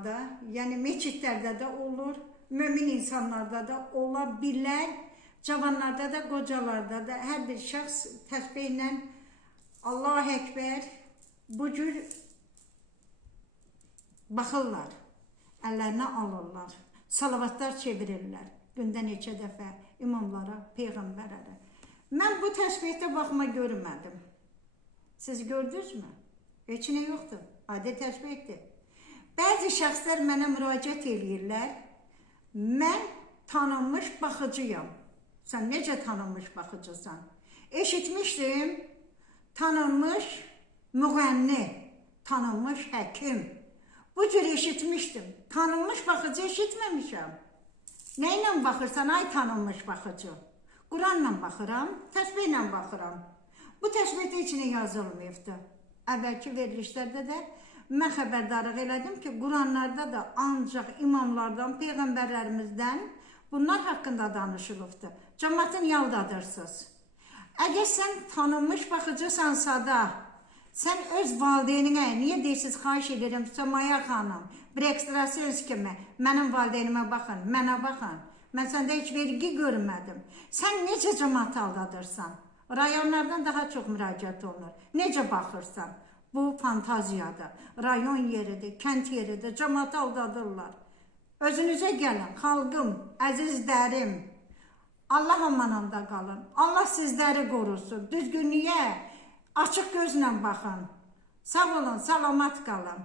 insanlarda, yəni meçidlərdə də olur, mömin insanlarda da ola bilər, cavanlarda da, qocalarda da hər bir şəxs təsbihlə Allah Ekber bu cür baxırlar, əllərinə alırlar, salavatlar çevirirlər gündə neçə dəfə imamlara, peyğəmbərlərə. Mən bu təsbihdə baxma görmədim. Siz gördünüzmü? Heç nə yoxdur. Adi təsbihdir. Bəzi şəxslər mənə müraciət eləyirlər. Mən tanınmış baxıcıyam. Sən necə tanınmış baxıcısan? Eşitmişdim. Tanınmış müğənni, tanınmış həkim. Bu cür eşitmişdim. Tanınmış baxıcı eşitməmişəm. Nə ilə baxırsan ay tanınmış baxıcı? Quranla baxıram, təsbihlə baxıram. Bu təsbihdə heç nə yazılmayıbdı. Əvvəlki verilişlərdə də mən xəbərdarlıq elədim ki, Quranlarda da ancaq imamlardan, peyğəmbərlərimizdən bunlar haqqında danışılıbdı. Cəmaatın yaldadırsınız. Əgər sən tanınmış baxıcısansa da, sən öz valideyninə niyə deyirsiniz, xahiş edirəm, Səmaya xanım, bir ekstrasens kimi mənim valideynimə baxın, mənə baxın. Mən səndə heç vergi görmədim. Sən necə cəmaatı aldadırsan? Rayonlardan daha çox müraciət olunur. Necə baxırsan? Bu fantaziyadır. Rayon yeridir, kənd yeridir, cəmaatı aldadırlar. Özünüzə gəlin, xalqım, əzizlərim. Allah amanında qalın. Allah sizləri qorusun. Düzgünlüyə açıq gözlə baxın. Sağ olun, salamat qalın.